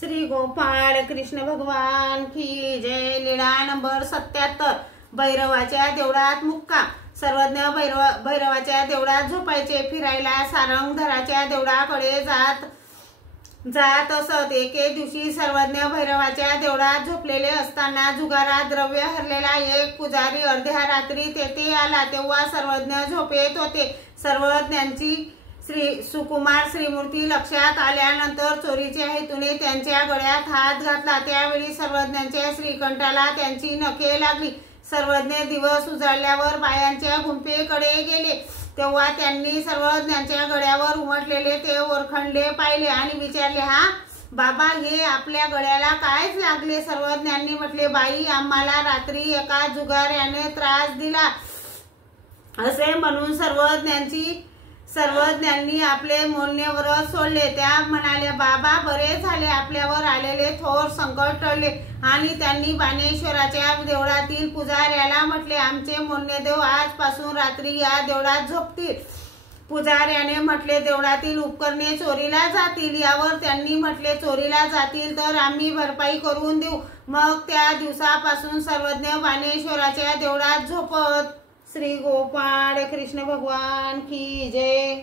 श्री गोपाळ कृष्ण भगवान की जय। लीळा नंबर 77। भैरवाच्या देवळात मुक्काम। सर्वज्ञ भैरवाच्या देवळात झोपायचे। फिरायला सारंगधराच्या देवळाकडे जात असत। एके दिवशी सर्वज्ञ भैरवाच्या देवळात झोपलेले असताना जुगारात द्रव्य हरलेला एक पुजारी अर्ध्या रात्री तेथे आला। तेव्हा सर्वज्ञ झोपेत होते। सर्वज्ञांची सुकुमार श्रीमूर्ती लक्षात आल्यानंतर चोरीच्या हेतूने त्यांच्या गळ्यात हात घातला। त्यावेळी सर्वज्ञांच्या श्रीकंठाला त्यांची नखे लागली। सर्वज्ञ दिवस उजाडल्यावर बायांच्या गुंफेकडे गेले। तेव्हा त्यांनी सर्वज्ञांच्या गळ्यावर उमटलेले ते ओरखंडे पाहिले आणि विचारले, हा बाबा, हे आपल्या गळ्याला काय लागले? सर्वज्ञांनी म्हटले, बाई, आम्हाला रात्री एका जुगाऱ्याने त्रास दिला। असे म्हणून सर्वज्ञांनी आपले बोलणे वरच सोडले। त्या म्हणाल्या, बाबा, बरे झाले, आपल्यावर आलेले थोर संकट टळले। आणि त्यांनी बाणेश्वराच्या देवळातील पुजाऱ्याला म्हटले, आमचे मोन्य देव आजपासून रात्री या देवळात झोपतील। पुजाऱ्याने म्हटले, देवळातील उपकरणे चोरीला जातील। यावर त्यांनी म्हटले, चोरीला जातील तर आम्ही भरपाई करून देऊ। मग त्या दिवसापासून सर्वज्ञ बाणेश्वराच्या देवळात झोपत। श्री गोपाळ कृष्ण भगवान की जय।